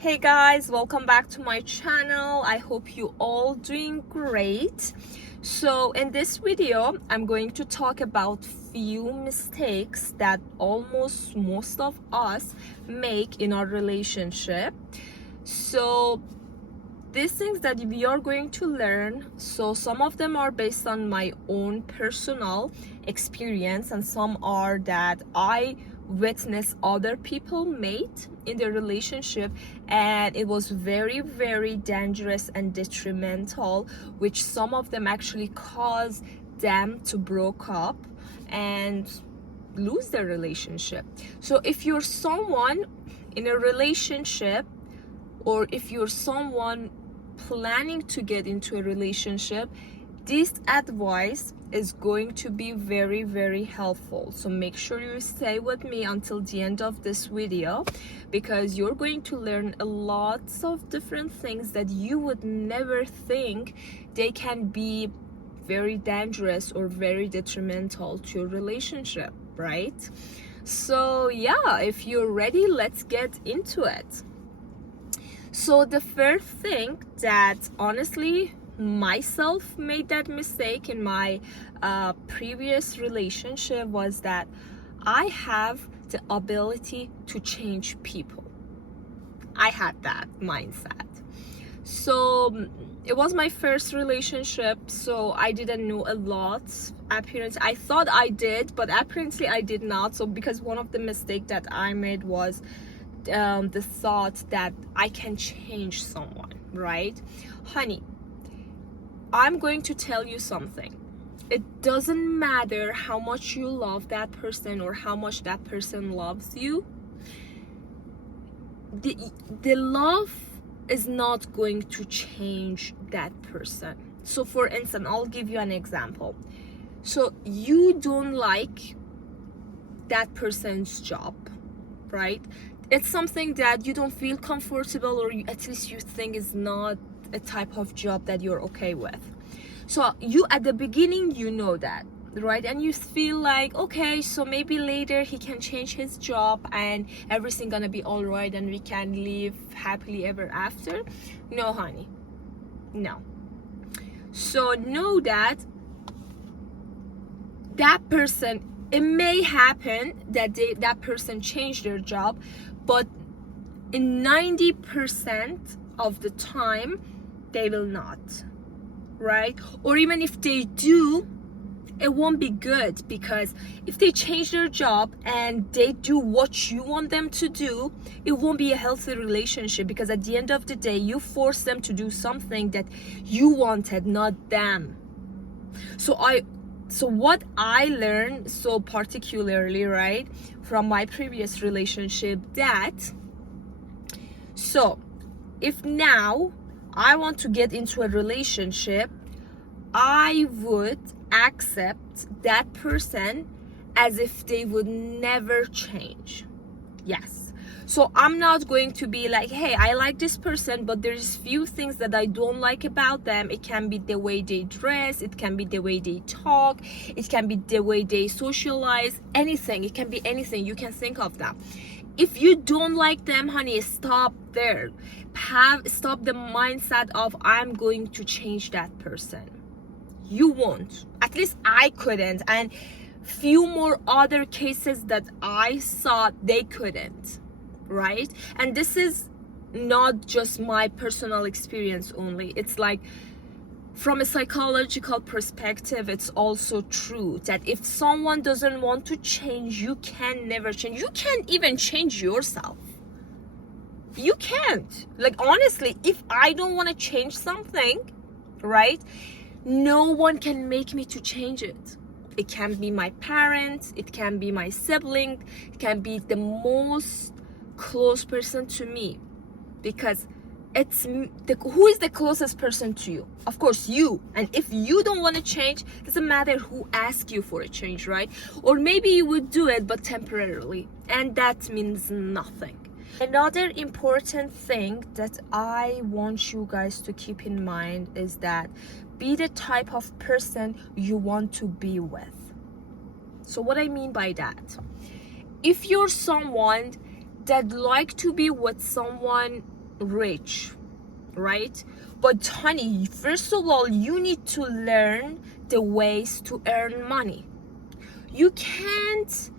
Hey guys, welcome back to my channel. I hope you all doing great. So in this video, I'm going to talk about few mistakes that almost most of us make in our relationship. So these things that we are going to learn, so some of them are based on my own personal experience and some are that I witnessed other people made in their relationship, and it was very dangerous and detrimental, which some of them actually caused them to broke up and lose their relationship. So if you're someone in a relationship, or if you're someone planning to get into a relationship, this advice is going to be very helpful. So make sure you stay with me until the end of this video, because you're going to learn a lot of different things that you would never think they can be very dangerous or very detrimental to your relationship, right? So yeah, if you're ready, let's get into it. So the first thing that honestly myself made that mistake in my previous relationship was that I have the ability to change people. I had that mindset. So it was my first relationship, so I didn't know a lot. Apparently I thought I did, but apparently I did not. So because one of the mistakes that I made was the thought that I can change someone, right? Honey, I'm going to tell you something. It doesn't matter how much you love that person or how much that person loves you. The love is not going to change that person. So for instance, I'll give you an example. So you don't like that person's job, right? It's something that you don't feel comfortable, or at least you think is not a type of job that you're okay with. So you at the beginning, you know that, right? And you feel like, okay, so maybe later he can change his job and everything gonna be all right and we can live happily ever after. No, honey, no. So know that that person, it may happen that that person changed their job, but in 90% of the time they will not, right? Or even if they do, it won't be good, because if they change their job and they do what you want them to do, it won't be a healthy relationship, because at the end of the day you force them to do something that you wanted, not them. So what I learned so particularly, right, from my previous relationship, that so if now I want to get into a relationship, I would accept that person as if they would never change. Yes. So I'm not going to be like, hey, I like this person, but there's few things that I don't like about them. It can be the way they dress, it can be the way they talk, it can be the way they socialize, anything. It can be anything you can think of that. If you don't like them, honey, stop there. Stop the mindset of I'm going to change that person. You won't. At least I couldn't, and few more other cases that I saw, they couldn't, right? And this is not just my personal experience only. It's like, from a psychological perspective, it's also true that if someone doesn't want to change, you can never change. You can't even change yourself. You can't. Like, honestly, if I don't want to change something, right, no one can make me to change it. It can be my parents, it can be my sibling, it can be the most close person to me, because it's who is the closest person to you? Of course, you. And if you don't want to change, doesn't matter who asks you for a change, right? Or maybe you would do it, but temporarily, and that means nothing. Another important thing that I want you guys to keep in mind is that be the type of person you want to be with. So what I mean by that, if you're someone that like to be with someone rich, right? But honey, first of all, you need to learn the ways to earn money. You can't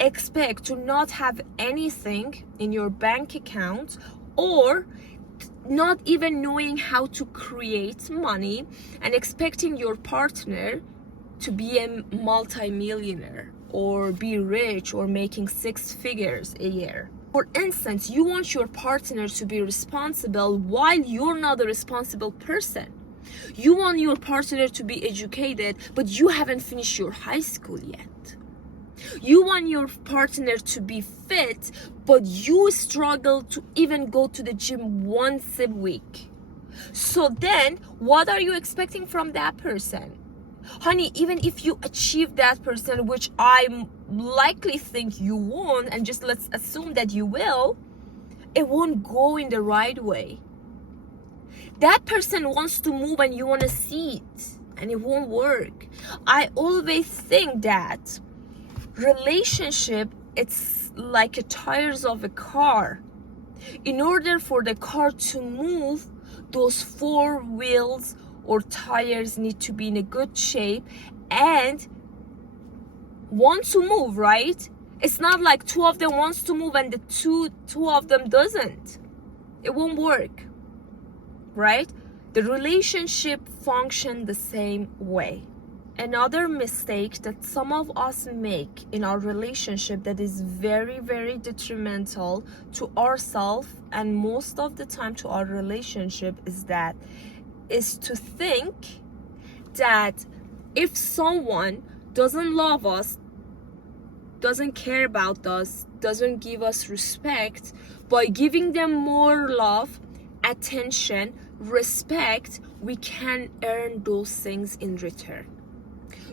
expect to not have anything in your bank account, or not even knowing how to create money, and expecting your partner to be a multi-millionaire or be rich or making 6 figures a year. For instance, you want your partner to be responsible while you're not a responsible person. You want your partner to be educated, but you haven't finished your high school yet. You want your partner to be fit, but you struggle to even go to the gym once a week. So then, what are you expecting from that person? Honey, even if you achieve that person, which I likely think you won't, and just let's assume that you will, it won't go in the right way. That person wants to move and you want to see it, and it won't work. I always think that relationship, it's like the tires of a car. In order for the car to move, those 4 wheels or tires need to be in a good shape and want to move, right? It's not like 2 of them wants to move and the two of them doesn't. It won't work, right? The relationship function the same way. Another mistake that some of us make in our relationship that is very, very detrimental to ourselves and most of the time to our relationship is to think that if someone doesn't love us, doesn't care about us, doesn't give us respect, by giving them more love, attention, respect, we can earn those things in return.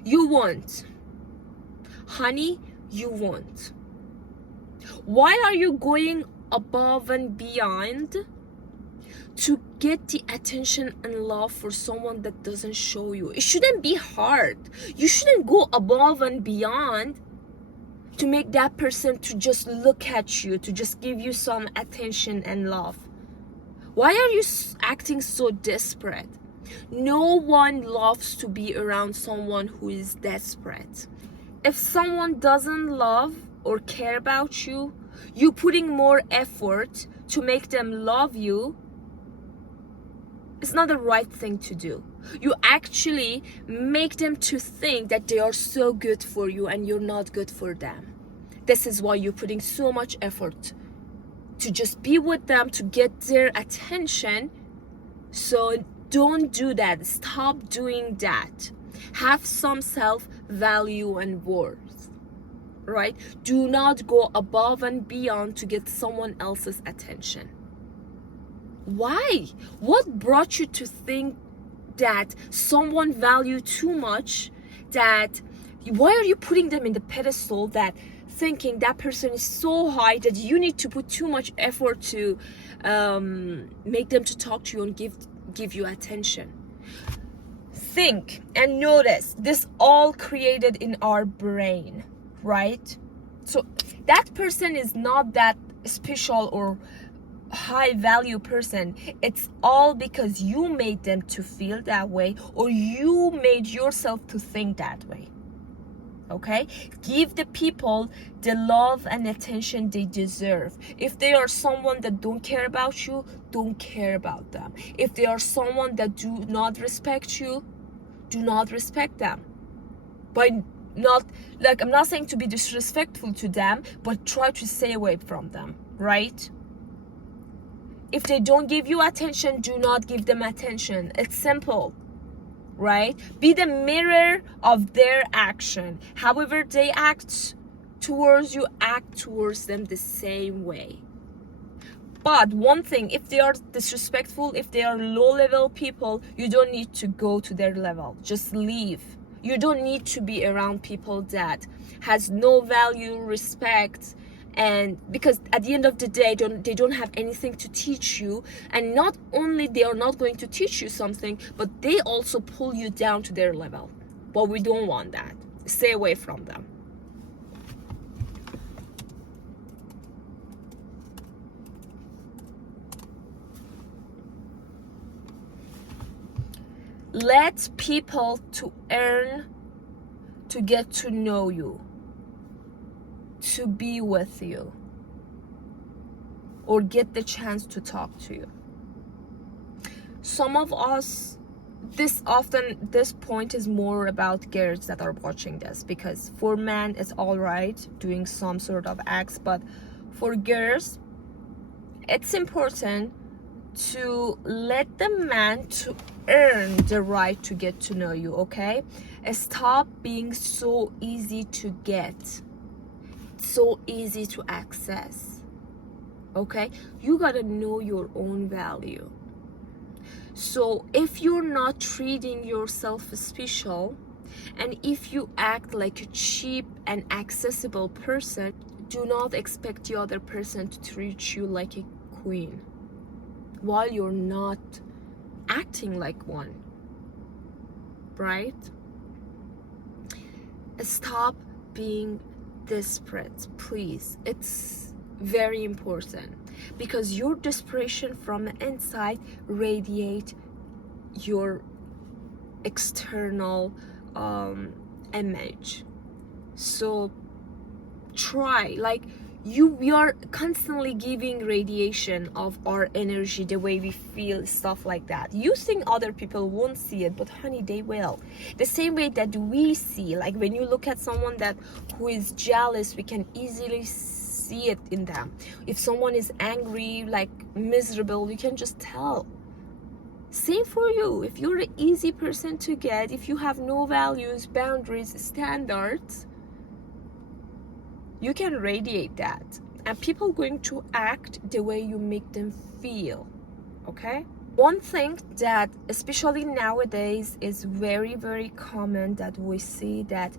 You won't. Honey, you won't. Why are you going above and beyond to get the attention and love for someone that doesn't show you? It shouldn't be hard. You shouldn't go above and beyond to make that person to just look at you, to just give you some attention and love. Why are you acting so desperate? No one loves to be around someone who is desperate. If someone doesn't love or care about you, you putting more effort to make them love you, it's not the right thing to do. You actually make them to think that they are so good for you and you're not good for them. This is why you're putting so much effort to just be with them, to get their attention. So don't do that. Stop doing that. Have some self-value and worth, right? Do not go above and beyond to get someone else's attention. Why? What brought you to think that someone value too much? That why are you putting them in the pedestal, that thinking that person is so high that you need to put too much effort to make them to talk to you and give you attention? Think and notice, this all created in our brain, right? So that person is not that special or high value person. It's all because you made them to feel that way, or you made yourself to think that way. Okay, give the people the love and attention they deserve. If they are someone that don't care about you, don't care about them. If they are someone that do not respect you, do not respect them. By not, like, I'm not saying to be disrespectful to them, but try to stay away from them, right? If they don't give you attention, do not give them attention. It's simple, right? Be the mirror of their action. However they act towards you, act towards them the same way. But one thing, if they are disrespectful, if they are low-level people, you don't need to go to their level. Just leave. You don't need to be around people that has no value, respect, and because at the end of the day, they don't have anything to teach you. And not only they are not going to teach you something, but they also pull you down to their level. But we don't want that. Stay away from them. let people to earn, to get to know you, to be with you, or get the chance to talk to you. Some of us, this point is more about girls that are watching this, because for men it's all right doing some sort of acts, but for girls it's important to let the man to earn the right to get to know you. Okay, stop being so easy to get, so easy to access. Okay, you gotta know your own value. So if you're not treating yourself special, and if you act like a cheap and accessible person, do not expect the other person to treat you like a queen while you're not acting like one, right? Stop being desperate, please. It's very important, because your desperation from the inside radiate your external image. So try, like, we are constantly giving radiation of our energy, the way we feel, stuff like that. You think other people won't see it, but honey, they will. The same way that we see, like when you look at someone who is jealous, we can easily see it in them. If someone is angry, like miserable, you can just tell. Same for you. If you're an easy person to get, if you have no values, boundaries, standards, you can radiate that, and people going to act the way you make them feel. Okay, one thing that especially nowadays is very, very common that we see, that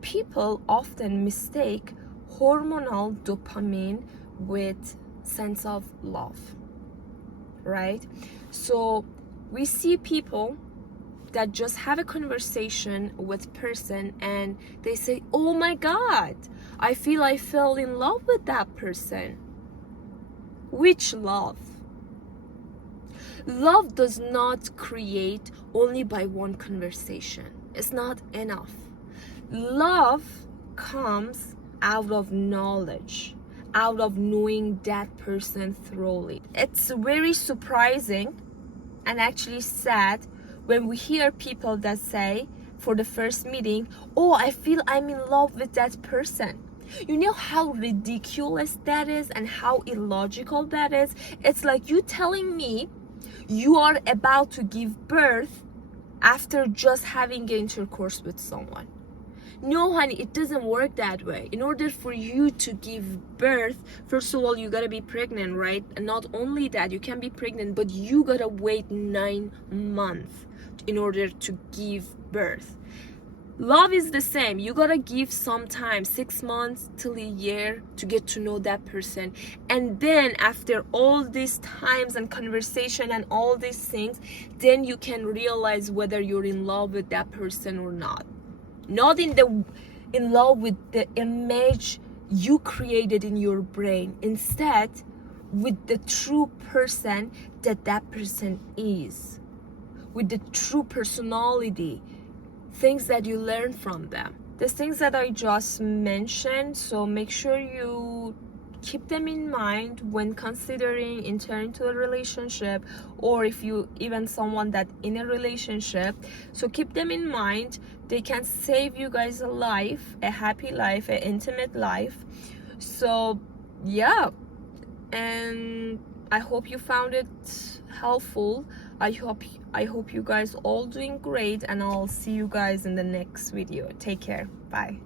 people often mistake hormonal dopamine with sense of love, right? So we see people that just have a conversation with person and they say, oh my god, I feel I fell in love with that person. Which love? Love does not create only by one conversation. It's not enough. Love comes out of knowledge, out of knowing that person thoroughly. It's very surprising and actually sad when we hear people that say for the first meeting, oh, I feel I'm in love with that person. You know how ridiculous that is and how illogical that is? It's like you telling me you are about to give birth after just having intercourse with someone. No, honey, it doesn't work that way. In order for you to give birth, first of all, you gotta be pregnant, right? And not only that, you can be pregnant, but you gotta wait 9 months in order to give birth. Love is the same. You gotta give some time, 6 months till a year, to get to know that person. And then after all these times and conversation and all these things, then you can realize whether you're in love with that person or not. Not in love with the image you created in your brain. Instead, with the true person that person is. With the true personality. Things that you learn from them. The things that I just mentioned, so make sure you keep them in mind when considering entering into a relationship, or if you even someone that in a relationship. So keep them in mind. They can save you guys a life, a happy life, an intimate life. So yeah, and I hope you found it helpful. I hope you guys all doing great, and I'll see you guys in the next video. Take care. Bye.